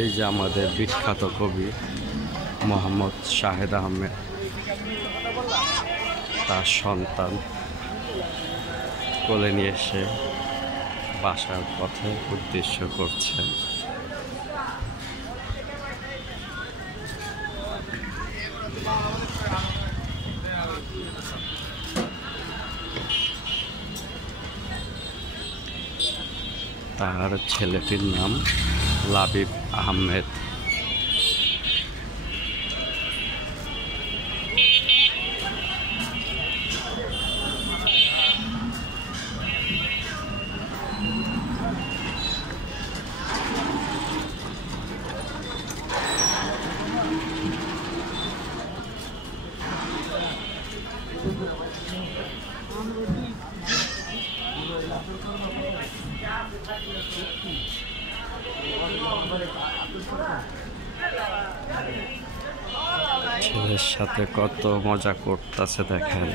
এই যে আমাদের বিখ্যাত কবি মোহাম্মদ শাহেদ আহমেদ তার সন্তান কোলে নিয়ে এসে বাসার পথে উদ্দেশ্য করছেন। তার ছেলেটির নাম লাবিব আহমেদ। ছেলের সাথে কত মজা করতেছে দেখেন।